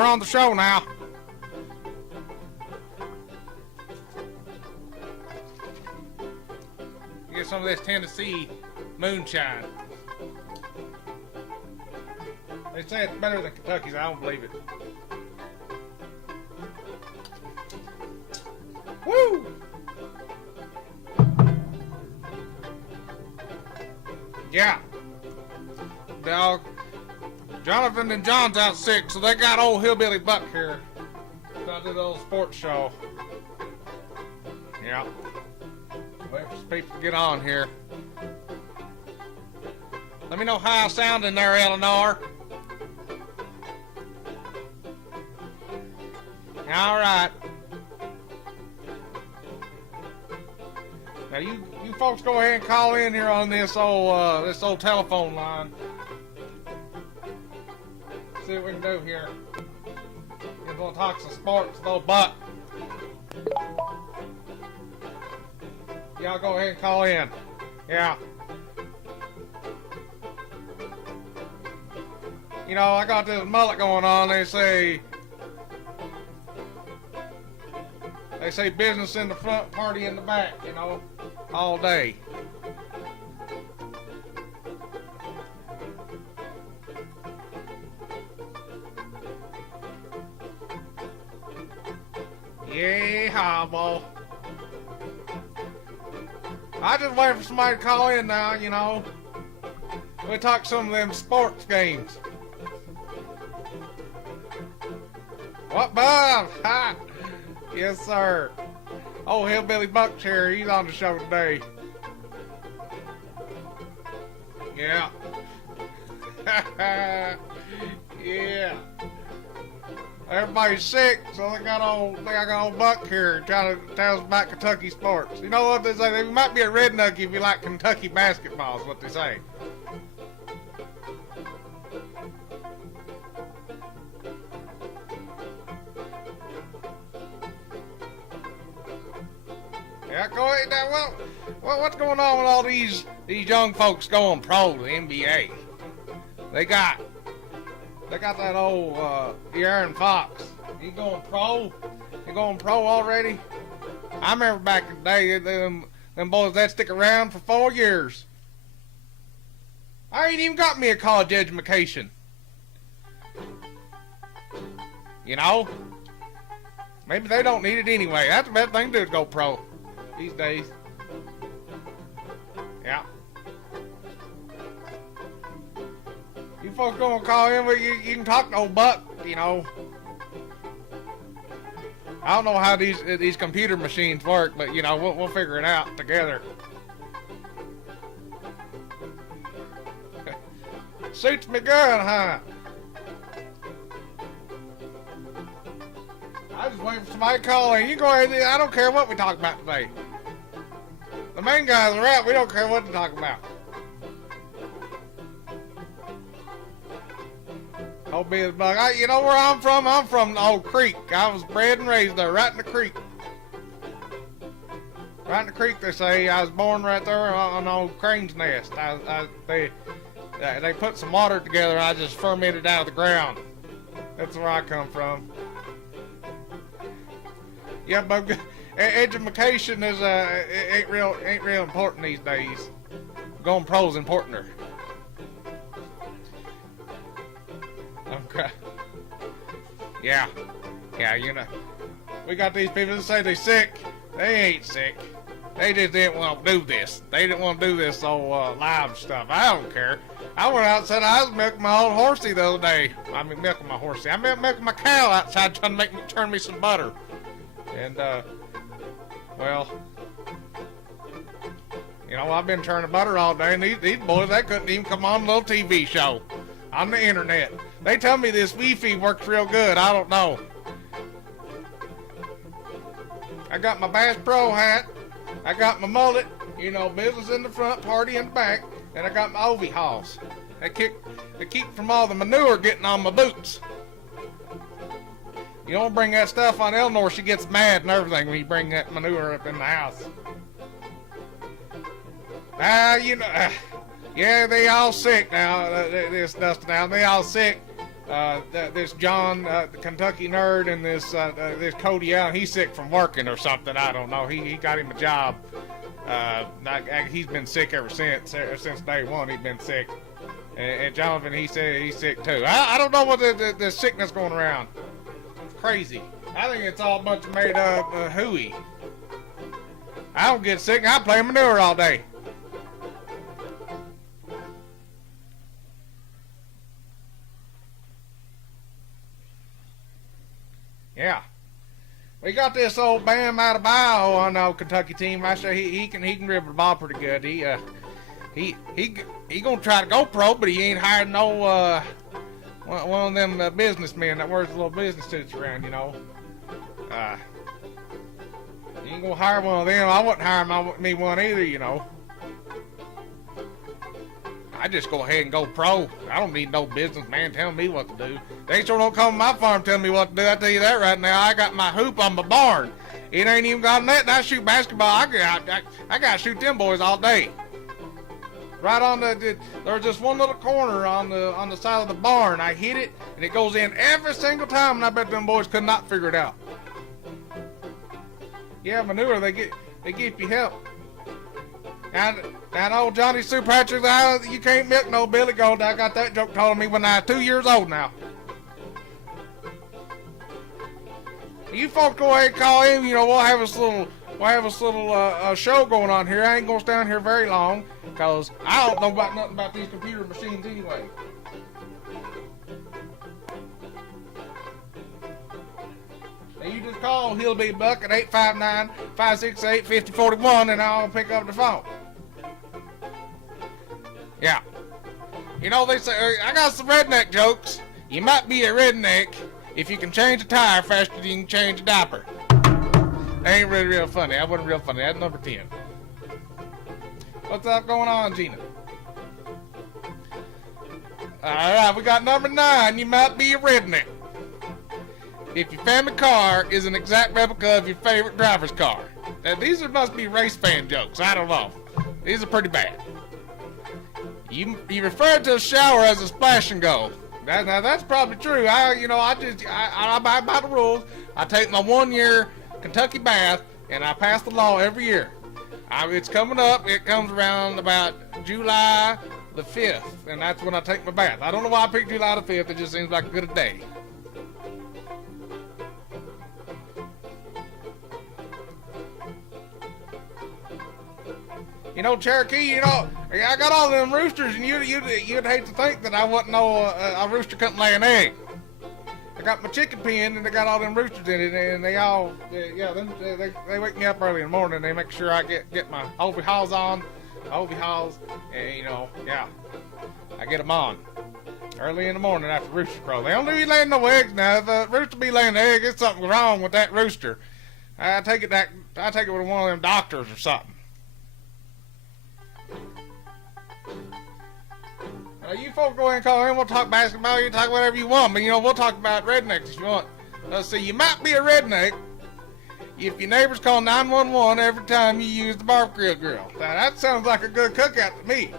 we're on the show now. Get some of this Tennessee moonshine. They say it's better than Kentucky's. I don't believe it. Woo! Yeah. Dog. Jonathan and John's out sick, so they got old Hillbilly Buck here. So I did a little sports show. Yeah. Wait for some people to get on here. Let me know how I sound in there, Eleanor. All right. Now you folks go ahead and call in here on this old telephone line. See what we can do here. We're gonna talk some sports with old Buck. Y'all go ahead and call in. Yeah. You know, I got this mullet going on. They say business in the front, party in the back, you know, all day. Yeah, hobble. I just wait for somebody to call in now, you know. We talk some of them sports games. What, Bob? Ha! Yes, sir. Oh, Hillbilly Buck's here. He's on the show today. Yeah. Yeah. Everybody's sick, so I got old Buck here trying to tell us about Kentucky sports. You know what they say? You might be a redneck if you like Kentucky basketball, is what they say. Yeah, go ahead now. What's going on with all these young folks going pro to the NBA? They got that old De'Aaron Fox. He going pro? He going pro already? I remember back in the day, them boys that stick around for 4 years. I ain't even got me a college education. You know? Maybe they don't need it anyway. That's the best thing to do is go pro these days. Yeah. You folks gonna call in where you can talk to old Buck, you know. I don't know how these computer machines work, but you know, we'll figure it out together. Suits me good, huh? I just wait for somebody to call in. You go ahead, I don't care what we talk about today. The main guys are out, we don't care what to talk about. Old Biz Buck. You know where I'm from? I'm from the old creek. I was bred and raised there, right in the creek. Right in the creek, they say. I was born right there on an old crane's nest. They put some water together and I just fermented out of the ground. That's where I come from. Yeah, but education is ain't real important these days. Going pro's importanter. Okay. Yeah, you know, we got these people that say they're sick. They ain't sick. They just didn't want to do this. They didn't want to do this old live stuff. I don't care. I went outside. I was milking my old horsey the other day. I mean, milking my horsey. I meant milking my cow outside trying to turn me some butter. And, well, you know, I've been turning butter all day, and these boys, they couldn't even come on a little TV show on the internet. They tell me this Wi-Fi works real good. I don't know. I got my Bass Pro hat. I got my mullet. You know, business in the front, party in the back. And I got my overalls. They keep from all the manure getting on my boots. You don't bring that stuff on Eleanor, she gets mad and everything when you bring that manure up in the house. You know, yeah, they all sick now. This dust now, they all sick. this John, the Kentucky nerd, and this Cody Allen, he's sick from working or something. I don't know. He got him a job. He's been sick ever since day one. He's been sick. And Jonathan, he said he's sick too. I don't know what the sickness going around. It's crazy. I think it's all a bunch of made up hooey. I don't get sick. I play manure all day. Yeah. We got this old Bam out of Bio on the Kentucky team. I say he can dribble the ball pretty good. He gonna try to go pro, but he ain't hired no one of them businessmen that wears a little business suits around, you know. He ain't gonna hire one of them. I wouldn't hire me one either, you know. I just go ahead and go pro. I don't need no businessman telling me what to do. They sure don't come to my farm telling me what to do. I tell you that right now. I got my hoop on my barn. It ain't even got a net, and I shoot basketball. I gotta shoot them boys all day. Right on there's just one little corner on the side of the barn. I hit it, and it goes in every single time, and I bet them boys could not figure it out. Yeah, manure, they give you help. And old Johnny Sue Patrick, you can't milk no Billy Gold. I got that joke told me when I was 2 years old now. You folks go ahead and call him. You know, we'll have this little show going on here. I ain't gonna stand here very long because I don't know nothing about these computer machines anyway. Now you just call Hillbilly Buck at 859-568-5041 and I'll pick up the phone. Yeah. You know, they say, I got some redneck jokes. You might be a redneck if you can change a tire faster than you can change a diaper. That ain't really real funny. That wasn't real funny. That's number 10. What's up going on, Gina? Alright, we got number 9. You might be a redneck if your family car is an exact replica of your favorite driver's car. Now, these must be race fan jokes. I don't know. These are pretty bad. You refer to a shower as a splash and go. Now that's probably true. I abide by the rules. I take my 1 year Kentucky bath and I pass the law every year. It's coming up. It comes around about July the 5th, and that's when I take my bath. I don't know why I picked July the 5th. It just seems like a good day. You know, Cherokee, you know, I got all them roosters, and you'd hate to think that I wouldn't know a rooster couldn't lay an egg. I got my chicken pen, and they got all them roosters in it, and they wake me up early in the morning. They make sure I get my overhauls on, and you know, yeah, I get them on early in the morning after rooster crow. They don't be laying no eggs now. If a rooster be laying an egg, there's something wrong with that rooster. I take it with one of them doctors or something. You folks go ahead and call in. We'll talk basketball. You talk whatever you want. But, you know, we'll talk about rednecks if you want. Let's see. You might be a redneck if your neighbors call 911 every time you use the barbecue grill. Now, that sounds like a good cookout to me.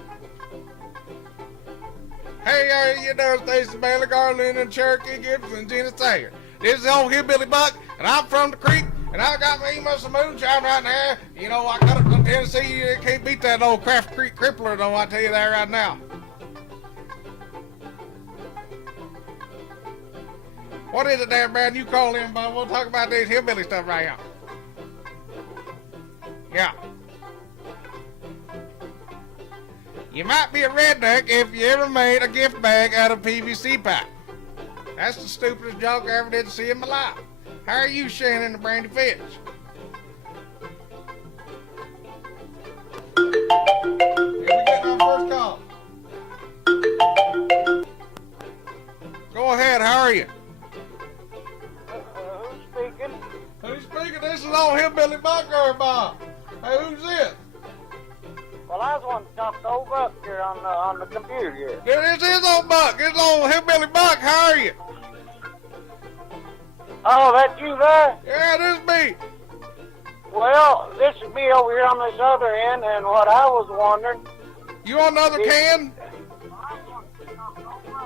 Hey, how you doing, Stacey Bailey, Garland, and Cherokee Gibson, and Gina Sayer. This is old Hillbilly Buck, and I'm from the creek, and I got me some moonshine right now. You know, I got it from Tennessee. You can't beat that old Craft Creek Crippler, though, I tell you that right now. What is it there, man? You call in, but we'll talk about this hillbilly stuff right now. Yeah. You might be a redneck if you ever made a gift bag out of PVC pipe. That's the stupidest joke I ever did see in my life. How are you, Shannon the Brandy Fitch? Here we get our first call. Go ahead, how are you? Who's speaking? This is old Hillbilly Buck, Bob. Hey, who's this? Well, I was wanting to talk to old Buck here on the computer here. Yeah, this is old Buck. This is old Hillbilly Buck. How are you? Oh, that you there? Yeah, this is me. Well, this is me over here on this other end, and what I was wondering... You on the other can?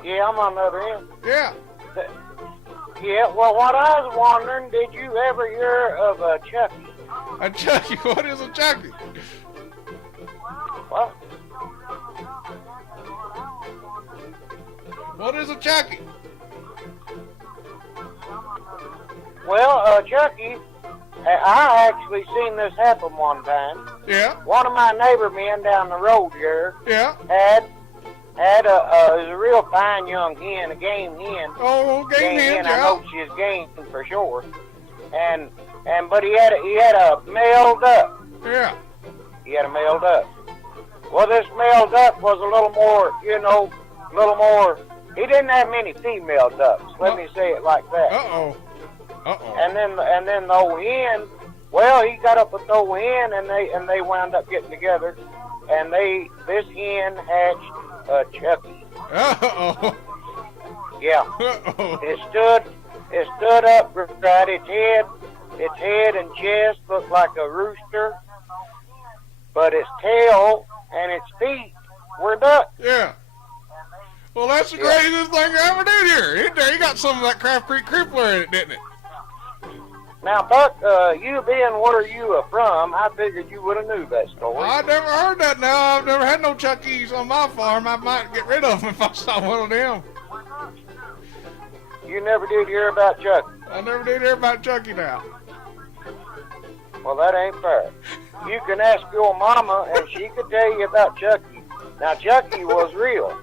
Yeah, I'm on the other end. Yeah. Yeah, well, what I was wondering, did you ever hear of a Chucky? A Chucky? What is a Chucky? What? What is a Chucky? Well, Chucky, I actually seen this happen one time. Yeah. One of my neighbor men down the road here Yeah. had it was a real fine young hen, a game hen. Oh, game hen, I yeah. know she's game for sure. But he had a male duck. Yeah. He had a male duck. Well, this male duck was a little more, he didn't have many female ducks. Let me say it like that. Uh-oh. Uh-oh. And then the old hen, well, he got up with the old hen, and they wound up getting together, and this hen hatched a Chucky. Uh-oh. Yeah. Uh-oh. It stood up right. Its head and chest looked like a rooster, but its tail and its feet were ducks. Yeah. Well, that's the greatest thing I ever did here. Isn't there? You got some of that Craft Creek Crippler in it, didn't it? Now, Buck, you being where you are from, I figured you would have knew that story. I never heard that now. I've never had no Chuckies on my farm. I might get rid of them if I saw one of them. You never did hear about Chucky. I never did hear about Chucky now. Well, that ain't fair. You can ask your mama, and she could tell you about Chucky. Now, Chucky was real.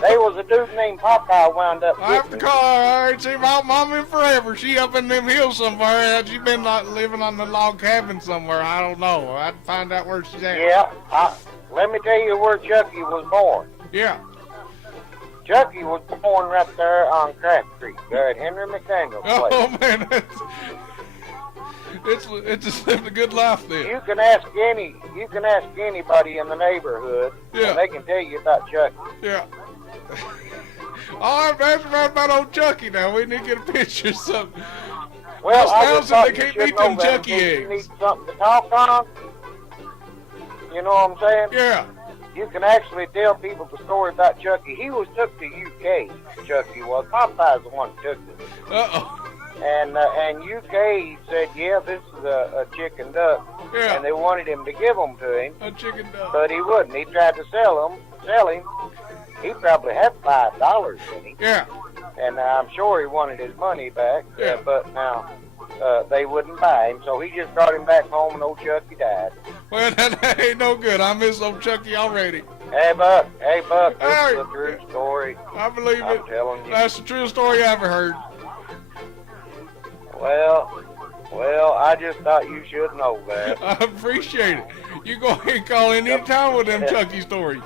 There was a dude named Popeye wound up I have to getting call her. I ain't seen my mom in forever. She up in them hills somewhere. She been like living on the log cabin somewhere. I don't know. I'd find out where she's at. Yeah, let me tell you where Chucky was born. Yeah. Chucky was born right there on Craft Creek, there at Henry McDaniel's place. Oh man, it's just lived a good life then. You can ask anybody in the neighborhood, Yeah. and they can tell you about Chucky. Yeah. Oh, I'm asking about old Chucky now. We need to get a picture or something. Well, Us I now just said thought they you can't should beat know them that in Chucky case eggs. you need something to talk on. You know what I'm saying? Yeah. You can actually tell people the story about Chucky. He was took to UK, Chucky was. Popeye's the one who took it. Uh-oh. And UK said, yeah, this is a chicken duck. Yeah. And they wanted him to give them to him, A chicken duck. but he wouldn't. He tried to sell him. He probably had $5 in him. Yeah. And I'm sure he wanted his money back. Yeah. But now they wouldn't buy him, so he just brought him back home, and old Chucky died. Well, that ain't no good. I miss old Chucky already. Hey, Buck, this Hey. is a true story. I believe it. I'm telling you. That's the truest story I ever heard. Well, I just thought you should know that. I appreciate it. You go ahead and call in any time with them Chucky stories.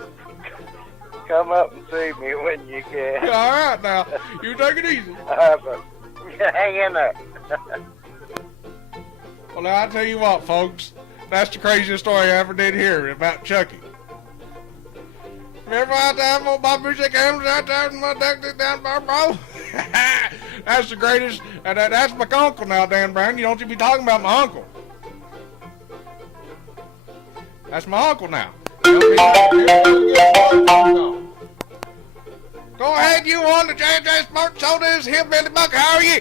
Come up and see me when you can. All right, now. You take it easy. But hang in there. Well, now, I tell you what, folks. That's the craziest story I ever did hear about Chucky. Remember how time old Bobby shook hands out there and my duck down bar, bro? That's the greatest. That's my uncle now, Dan Brown. You don't be talking about my uncle. That's my uncle now. Go ahead, you on the JJ Sports Show. This is Hillbilly Buck. How are you?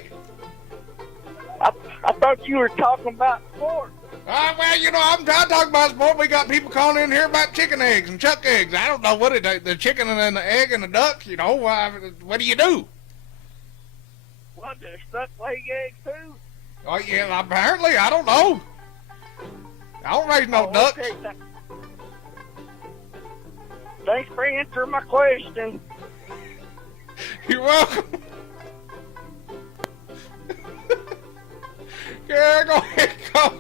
I thought you were talking about sports. Well, you know, I'm trying to talk about sport. We got people calling in here about chicken eggs and chuck eggs. I don't know what it is, the chicken and the egg and the duck, you know. What do you do? What, does duck lay eggs too? Oh, yeah, apparently. I don't know. I don't raise no ducks. Okay. Thanks for answering my question. You're welcome. Yeah, go ahead, call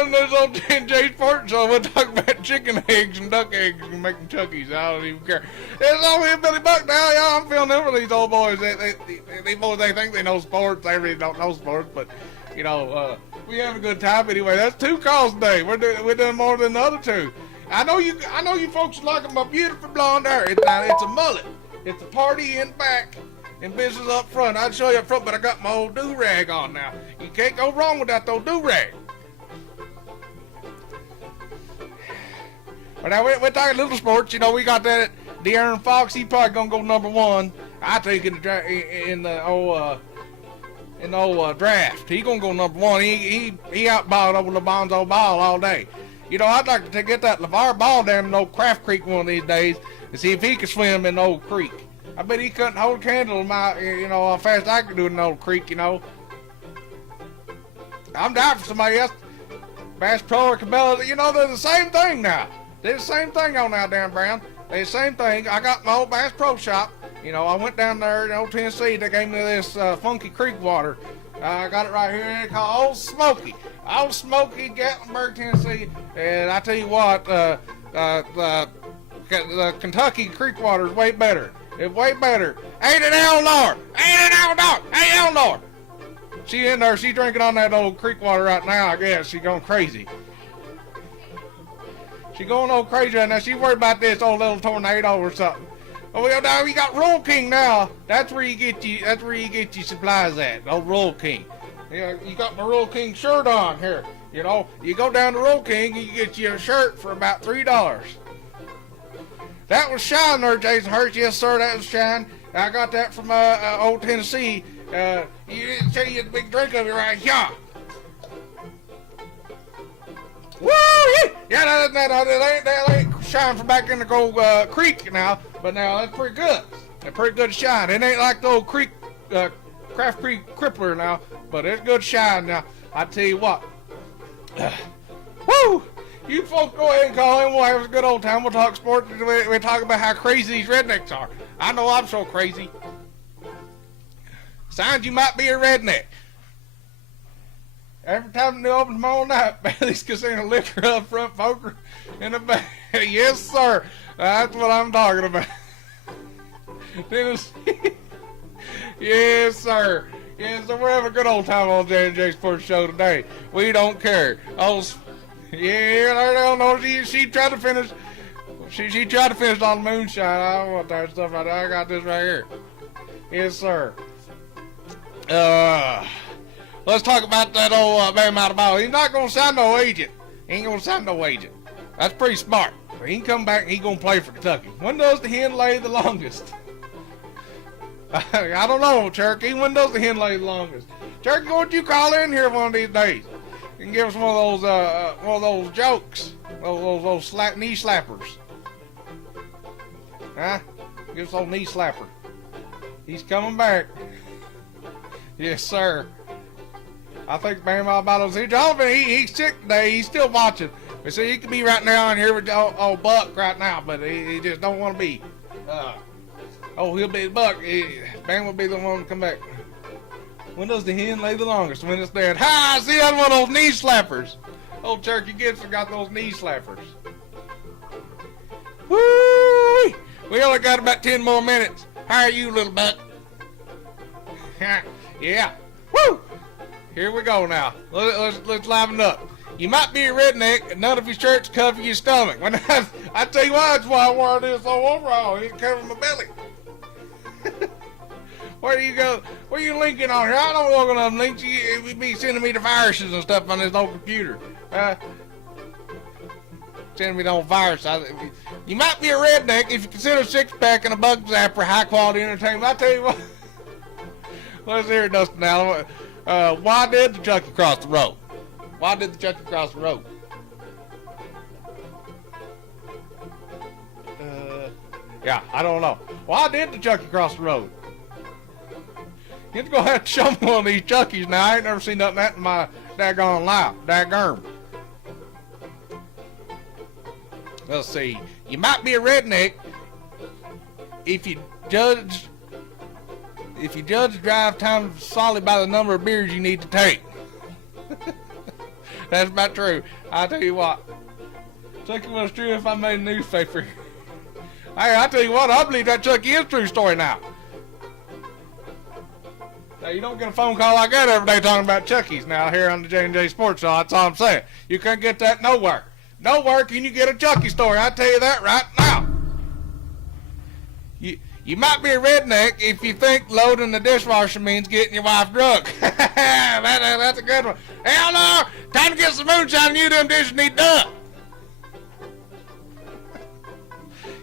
in this old J Sports Show. We'll talk about chicken eggs and duck eggs and making Chuckies. I don't even care. It's all Hillbilly Buck now. Yeah, I'm feeling over these old boys. These boys, they think they know sports. They really don't know sports, but you know, we have a good time anyway. That's 2 calls today. We're doing more than the other 2. I know you folks like my beautiful blonde hair. It's a mullet. It's a party in back and business up front. I'd show you up front, but I got my old do-rag on now. You can't go wrong with that old do-rag. But now we're talking little sports. You know, we got that De'Aaron Fox, he probably gonna go number 1. I think in the draft, he gonna go number 1. He outballed over LeBronzo Ball all day. You know, I'd like to get that LeVar Ball down in old Craft Creek one of these days and see if he can swim in the old creek. I bet he couldn't hold a candle to how fast I could do it in the old creek, you know. I'm down for somebody else. Bass Pro or Cabela, you know, they're the same thing now. They're the same thing on now, Dan Brown. They're the same thing. I got my old Bass Pro shop. You know, I went down there in old Tennessee. They gave me this funky creek water. I got it right here. It's called Old Smoky. Old Smoky, Gatlinburg, Tennessee. And I tell you what, the Kentucky creek water is way better. It's way better. Ain't it, Eleanor? Ain't it, Eleanor? Hey, Eleanor. She in there. She drinking on that old creek water right now, I guess. She going crazy. She going old crazy right now. She worried about this old little tornado or something. Oh, well, now we got Roll King now. That's where you get your supplies at. Old Roll King. You got my Roll King shirt on here. You know, you go down to Roll King and you get you a shirt for about $3. That was Shine there, Jason Hurst. Yes, sir, that was Shine. I got that from old Tennessee. You didn't say you had a big drink of it right here. Woo! Yeah, that ain't Shine from back in the old creek now, but now that's pretty good. That's pretty good Shine. It ain't like the old creek, Craft Creek Crippler now, but it's good Shine now. I tell you what. Woo! You folks go ahead and call in. We'll have a good old time. We'll talk sports. We'll talk about how crazy these rednecks are. I know I'm so crazy. Signs you might be a redneck. Every time they open tomorrow night, Bailey's Casino Liquor up front, poker in the back. Yes, sir. That's what I'm talking about. Tennessee. Yes, sir. Yes, sir. We're having a good old time on J&J Sports Show today. We don't care. Yeah, I don't know. She tried to finish. She tried to finish on the moonshine. I don't want that stuff right there. I got this right here. Yes, sir. Let's talk about that old Barry Ball. He's not gonna sign no agent. He ain't gonna sign no agent. That's pretty smart. He can come back and he gonna play for Kentucky. When does the hen lay the longest? I don't know, Cherokee. When does the hen lay the longest? Cherokee, won't you call in here one of these days? You can give us one of those jokes, those knee slappers. Huh? Give us old knee slapper. He's coming back. Yes, sir. I think Barry Ball's here. Jonathan, he's sick today. He's still watching. But see, he could be right now in here with old Buck right now, but he just don't want to be. Hillbilly Buck. Barry will be the one to come back. When does the hen lay the longest? When it's dead. Ha! See, that's one of those knee slappers. Old Cherokee Gibson got those knee slappers. Woo! We only got about 10 more minutes. How are you, little buck? Yeah. Woo! Here we go now. Let's liven up. You might be a redneck and none of your shirts cover your stomach. When I tell you what, that's why I wore this old overall. It covers my belly. Where do you go? Where you linking on here? I don't look on them links. You be sending me the viruses and stuff on this old computer. Sending me the old virus. You might be a redneck if you consider a six-pack and a bug zapper high-quality entertainment. I tell you what. Let's hear it, Dustin Allen. Why did the Chucky cross the road? Why did the Chucky cross the road? Yeah, I don't know. Why did the Chucky cross the road? You're going to have to show me one of these Chuckies now. I ain't never seen nothing like that in my daggone life. Daggone. Let's see. You might be a redneck if you judge drive time solely by the number of beers you need to take. That's about true. I'll tell you what. Chucky was true if I made a newspaper. Hey, I tell you what, I believe that Chucky is a true story now. Now, you don't get a phone call like that every day talking about Chucky's now here on the J&J Sports Show. That's all I'm saying. You can't get that nowhere. Nowhere can you get a Chucky story. I tell you that right now. You might be a redneck if you think loading the dishwasher means getting your wife drunk. That's a good one. Hell no! Time to get some moonshine and you them dishes need done.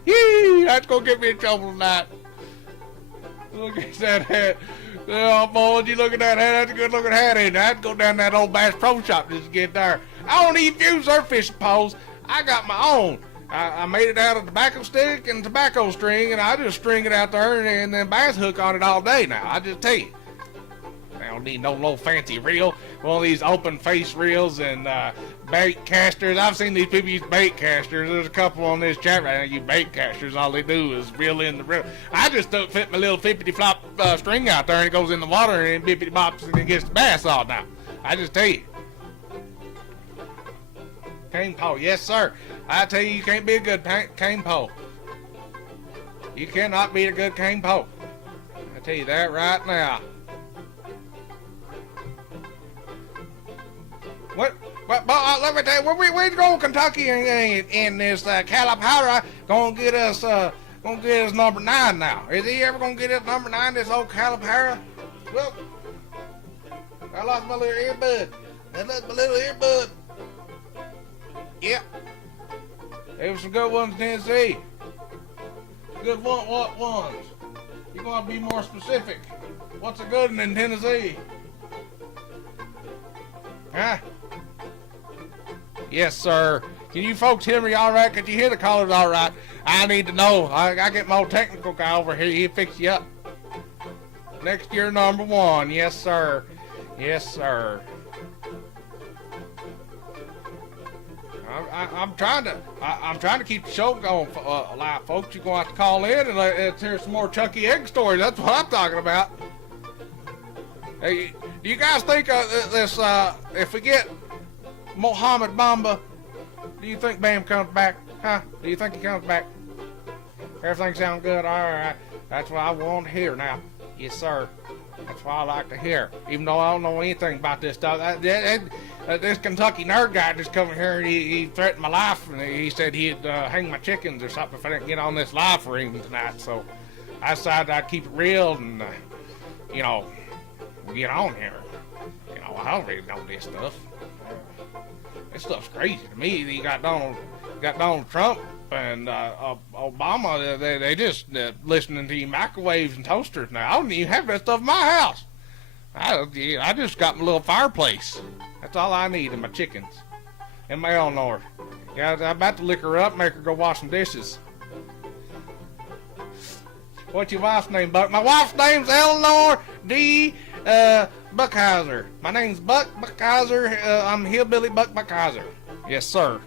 Yee! That's gonna get me in trouble tonight. Look at that hat. Oh, boy, would you look at that hat? That's a good looking hat, ain't it? I'd go down to that old Bass Pro Shop just to get there. I don't even use their fishing poles. I got my own. I made it out of tobacco stick and tobacco string, and I just string it out there and then bass hook on it all day now. I just tell you. I don't need no little fancy reel. One of these open face reels and bait casters. I've seen these people use bait casters. There's a couple on this chat right now use bait casters. All they do is reel in the reel. I just fit my little 50-flop string out there and it goes in the water and bippity bops and it gets the bass all now. I just tell you. Cane pole, yes sir. I tell you can't be a good cane pole. You cannot be a good cane pole. I tell you that right now. What? Let me tell you, we're going to Kentucky in this Calipara gonna get us number 9 now. Is he ever gonna get us number 9? This old Calipara? Well, I lost my little earbud. Yep. There was some good ones in Tennessee. Good one, what ones? You're gonna be more specific. What's a good one in Tennessee? Huh? Yes, sir. Can you folks hear me all right? Can you hear the callers all right? I need to know. I get my old technical guy over here. He'll fix you up. Next year, number 1. Yes, sir. Yes, sir. I'm trying to keep the show going live, folks. You're gonna have to call in and let's hear some more Chucky Egg stories. That's what I'm talking about. Hey, do you guys think this? If we get Mohammed Bamba, do you think Bam comes back? Huh? Do you think he comes back? Everything sounds good. All right. That's what I want to hear now. Yes, sir. That's what I like to hear. Even though I don't know anything about this stuff. This Kentucky nerd guy just come here and he threatened my life. And he said he'd hang my chickens or something if I didn't get on this live for him tonight. So I decided I'd keep it real and, get on here. I don't really know this stuff. This stuff's crazy to me. You got Donald Trump and Obama. They just listening to you microwaves and toasters now. I don't even have that stuff in my house. I just got my little fireplace. That's all I need, and my chickens and my Eleanor. Yeah, I'm about to lick her up, make her go wash some dishes. What's your wife's name, Buck? My wife's name's Eleanor D. Buckheiser. My name's Buck Buckheiser. I'm Hillbilly Buck Buckheiser. Yes, sir.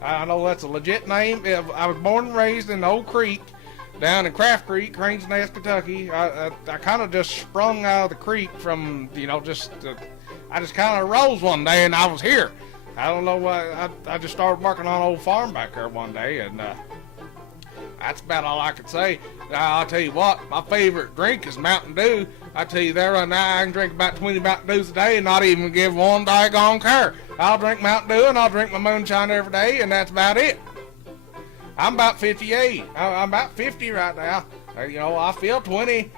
I know that's a legit name. I was born and raised in the Old Creek, down in Craft Creek, Crane's Nest, Kentucky. I kind of just sprung out of the creek from, I just kind of rose one day and I was here. I don't know why. I just started working on an old farm back there one day, and that's about all I could say. I'll tell you what, my favorite drink is Mountain Dew. I tell you that right now, I can drink about 20 Mountain Dews a day and not even give one doggone care. I'll drink Mountain Dew and I'll drink my moonshine every day, and that's about it. I'm about 58. I'm about 50 right now. I feel 20,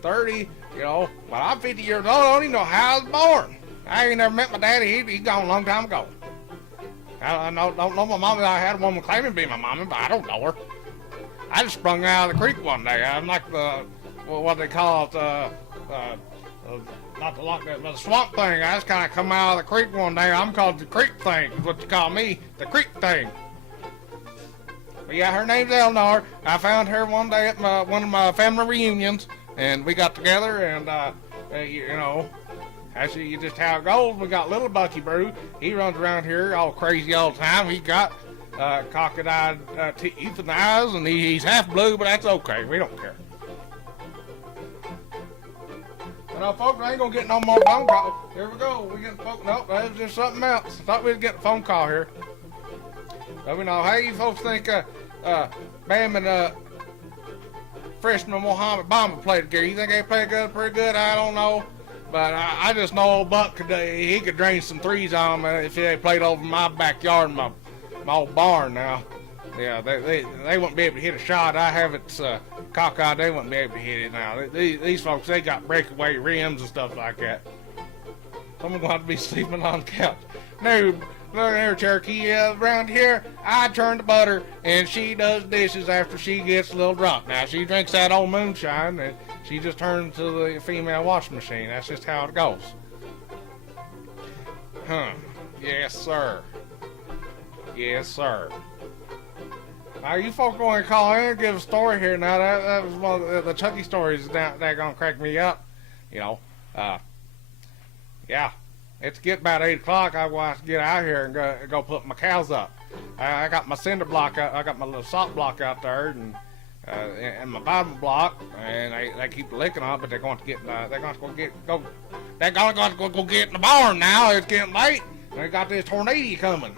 30, but I'm 50 years old. I don't even know how I was born. I ain't never met my daddy. He gone a long time ago. I don't know my mama. I had a woman claiming to be my mama, but I don't know her. I just sprung out of the creek one day. I'm like what they call it, not the swamp thing. I just kind of come out of the creek one day. I'm called the creek thing, is what you call me, the creek thing. But yeah, her name's Eleanor. I found her one day at one of my family reunions, and we got together, and actually, just how it goes. We got little Bucky Brew. He runs around here all crazy all the time. He got cockeyed teeth and eyes, and he's half blue, but that's okay. We don't care. Folks, I ain't gonna get no more phone calls. Here we go. We getting folks. Nope, that was just something else. I thought we was getting a phone call here. Let me know how you folks think Bam and freshman Mohammed Bamba played together. You think they played pretty good? I don't know. But I just know old Buck he could drain some threes on them if they played over my backyard and my old barn now. Yeah, they wouldn't be able to hit a shot. I have it cockeyed. They wouldn't be able to hit it now. These folks, they got breakaway rims and stuff like that. Someone's going to have to be sleeping on the couch. No, Look here, Cherokee. Around here, I turn the butter, and she does dishes after she gets a little drunk. Now, she drinks that old moonshine, and she just turns to the female washing machine. That's just how it goes. Huh. Yes, sir. Yes, sir. Now, you folks going to call in and give a story here. Now, that was one of the Chucky stories that going to crack me up. Yeah. It's getting about 8 o'clock. I want to get out here and go put my cows up. I got my cinder block out. I got my little salt block out there, and my bottom block, and they keep licking on it, but they're going to get. They're going to go get in the barn now. It's getting late. They got this tornado coming.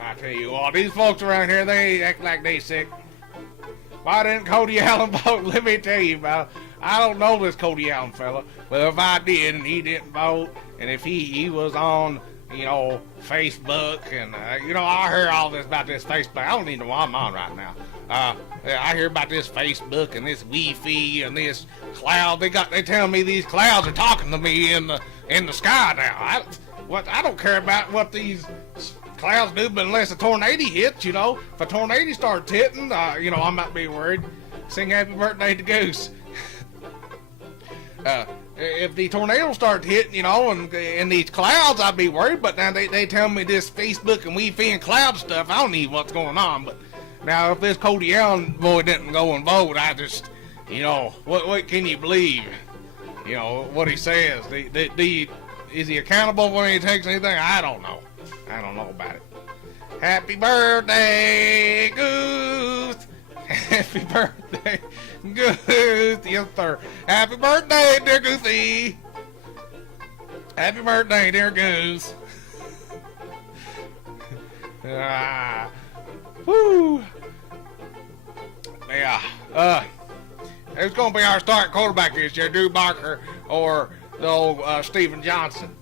I tell you what, these folks around here, they act like they sick. Why didn't Cody Allen vote? Let me tell you about. I don't know this Cody Allen fella, but if I did and he didn't vote, and if he was on, Facebook, and, I hear all this about this Facebook. I don't even know what I'm on right now. I hear about this Facebook and this Wi-Fi and this cloud. They tell me these clouds are talking to me in the sky now. I don't care about what these clouds do, but unless a tornado hits, if a tornado starts hitting, I might be worried. Sing happy birthday to Goose. If the tornado starts hitting, and in these clouds, I'd be worried. But now they tell me this Facebook and Wi-Fi and cloud stuff, I don't know what's going on. But now if this Cody Allen boy didn't go and vote, I just, what can you believe? What he says. Is he accountable when he takes anything? I don't know. I don't know about it. Happy birthday, Goose. Happy birthday, Goose. Yes, sir. Happy birthday, dear Goosey. Happy birthday, dear Goose. Whoo. Yeah. Who's going to be our starting quarterback this year? Drew Barker or the old Steven Johnson?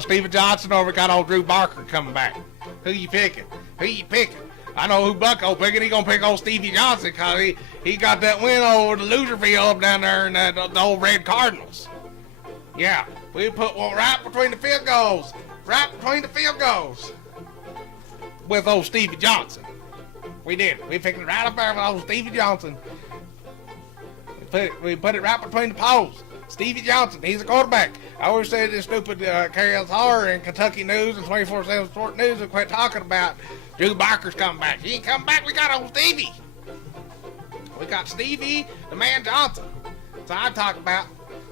Steven Johnson, or we got old Drew Barker coming back? Who you picking? I know who Bucko picking. He gonna pick old Stevie Johnson because he got that win over the Loserfield up down there in the old Red Cardinals. Yeah, we put one right between the field goals. With old Stevie Johnson. We did. We picked it right up there with old Stevie Johnson. We put it right between the poles. Stevie Johnson, he's a quarterback. I always say this stupid KSR and Kentucky News and 24/7 Sport News and quit talking about Drew Barker's coming back. He ain't coming back. We got old Stevie. We got Stevie, the man Johnson. So I'm talking about.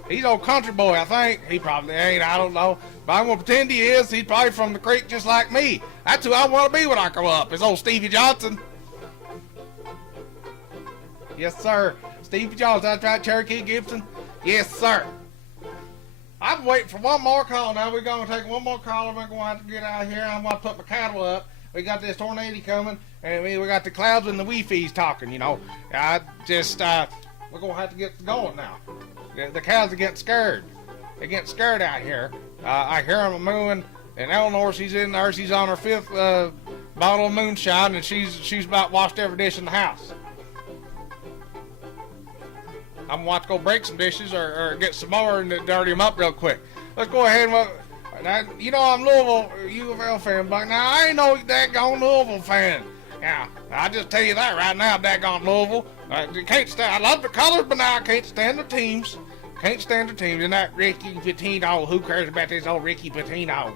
He's old country boy, I think. He probably ain't. I don't know. But I'm going to pretend he is. He's probably from the creek just like me. That's who I want to be when I grow up. Is old Stevie Johnson. Yes, sir. Stevie Johnson. That's right, Cherokee Gibson. Yes, sir. I'm waiting for one more call now. We're going to take one more call. We're going to have to get out of here. I'm going to put my cattle up. We got this tornado coming, and we got the clouds and the Wi-Fi's talking, I just, we're going to have to get going now. The cows are getting scared. They're getting scared out here. I hear them mooing, and Eleanor, she's in there. She's on her 5th bottle of moonshine, and she's about washed every dish in the house. I'm going to go break some dishes or get some more and dirty them up real quick. Let's go ahead and... Now, I'm Louisville U of L fan, but now I ain't no daggone Louisville fan. Yeah, I just tell you that right now, daggone Louisville. Can't stand. I love the colors, but now I can't stand the teams. And that Ricky Pitino, who cares about this old Ricky Pitino?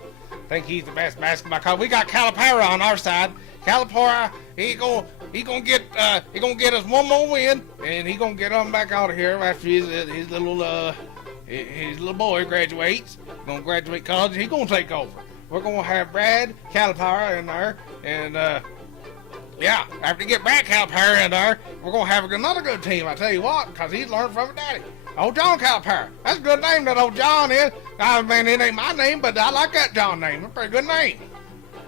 Think he's the best basketball coach. We got Calipari on our side. Calipari, he gonna get us one more win, and he gonna get him back out of here after his little boy graduates. Gonna graduate college. He gonna take over. We're gonna have Brad Calipari in there, and after you get Brad Calipari in there, we're gonna have another good team. I tell you what, because he's learned from his daddy. Old John Calipari. That's a good name, that old John is. I mean, it ain't my name, but I like that John name. It's a pretty good name.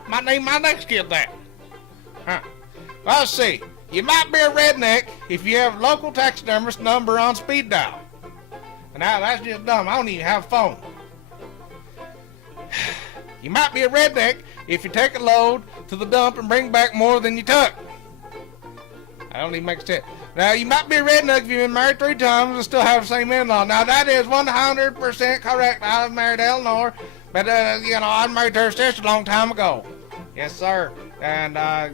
Might name my next kid that. Huh. Well, let's see. You might be a redneck if you have a local taxidermist number on speed dial. Now, that's just dumb. I don't even have a phone. You might be a redneck if you take a load to the dump and bring back more than you took. I don't even make sense. Now, you might be a redneck if you've been married 3 times and still have the same in-law. Now, that is 100% correct. I was married Eleanor But, you know, I married her sister a long time ago. Yes, sir. And, I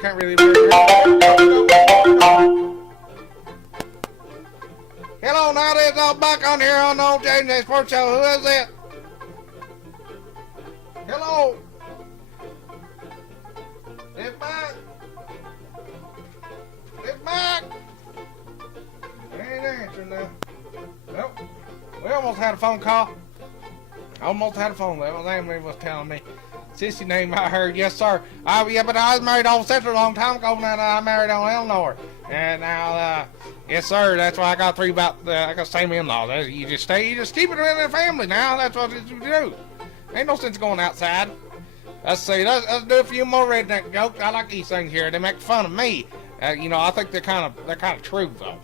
can't really... Hello, now there's old Buck on here on the old J&J Sports Show. Who is it? Hello? It's Buck. It's Buck. He ain't answering now. Nope. We almost had a phone call. Almost had a phone call. Emily was telling me. Sissy name I heard. Yes, sir. Yeah, but I was married on Central a long time ago. Now I married on Eleanor. And now, yes, sir. That's why I got I got the same in-laws. You just keep it in the family now. That's what you do. Ain't no sense going outside. Let's see. Let's do a few more redneck jokes. I like these things here. They make fun of me. You know, I think they're kind of true though.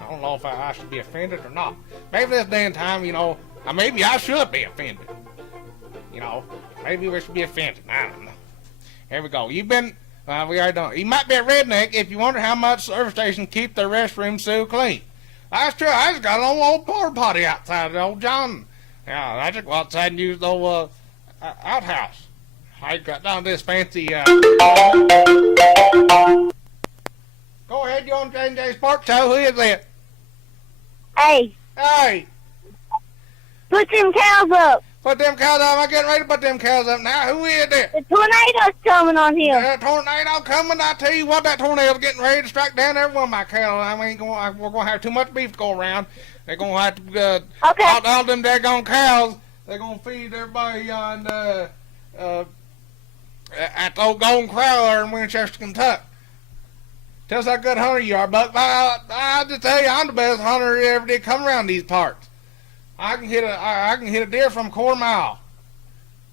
I don't know if I should be offended or not. Maybe this day and time, you know, maybe I should be offended. You know, maybe we should be offended. I don't know. Here we go. You've been, we already done. You might be a redneck if you wonder how much service stations keep their restrooms so clean. That's true. I just got an old porta potty outside the old John. Yeah, I just go outside and use the old outhouse. I got down this fancy. Go ahead, you on J&J Sports Show. Who is it? Hey, Hey, put them cows up. put them cows up. I'm getting ready to put them cows up now. Who is it? The tornado's coming on here. That tornado coming. I tell you what, that tornado's getting ready to strike down every one of my cattle. We're going to have too much beef to go around. They're going to have to, Okay. all them daggone cows, they're going to feed everybody on, at the old Golden Corral there in Winchester, Kentucky. Tell us how good hunter you are, Buck. I just tell you, I'm the best hunter that ever did come around these parts. I can hit a deer from a quarter mile.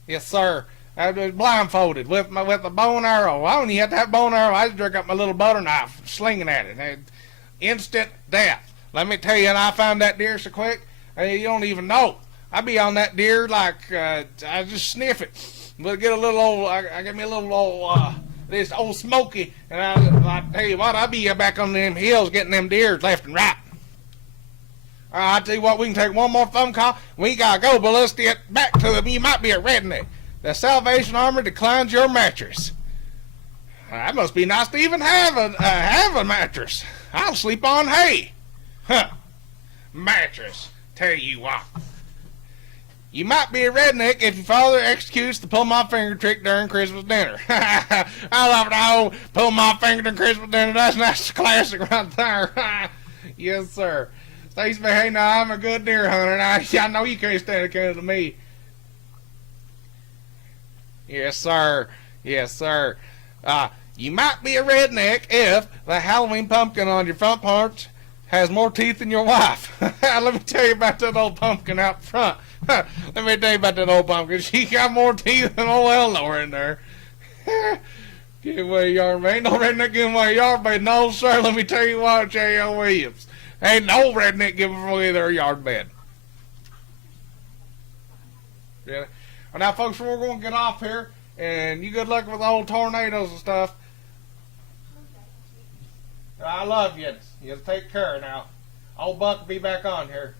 Yes, sir. I was blindfolded with a bow and arrow. I don't even have to have a bow and arrow. I just drug up my little butter knife, slinging at it. And instant death. Let me tell you, and I found that deer so quick, you don't even know. I be on that deer like I just sniff it. We'll get a little old. I get me a little old. This old Smoky, and I tell you what, I'll be back on them hills getting them deers left and right. All right, I tell you what, we can take one more phone call. We gotta go, but let's get back to them. You might be a redneck. The Salvation Army declines your mattress. That must be nice to even have a mattress. I'll sleep on hay. Huh? Mattress. Tell you what. You might be a redneck if your father executes the pull my finger trick during Christmas dinner. I love the whole pull my finger during Christmas dinner. That's a classic right there. Yes, sir. Stacy, hey, now I'm a good deer hunter, and I know you can't stand account to me. Yes, sir. Yes, sir. You might be a redneck if the Halloween pumpkin on your front porch has more teeth than your wife. Let me tell you about that old pumpkin out front. Let me tell you about that old pumpkin. She got more teeth than old Eleanor in there. Give away yard, man. Ain't no redneck giving away yard bed. No, sir. Let me tell you what, J.L. Williams. Ain't no redneck giving away their yard bed. Yeah. Well, now, folks, we're going to get off here, and you good luck with the old tornadoes and stuff. I love you. You take care now. Old Buck will be back on here.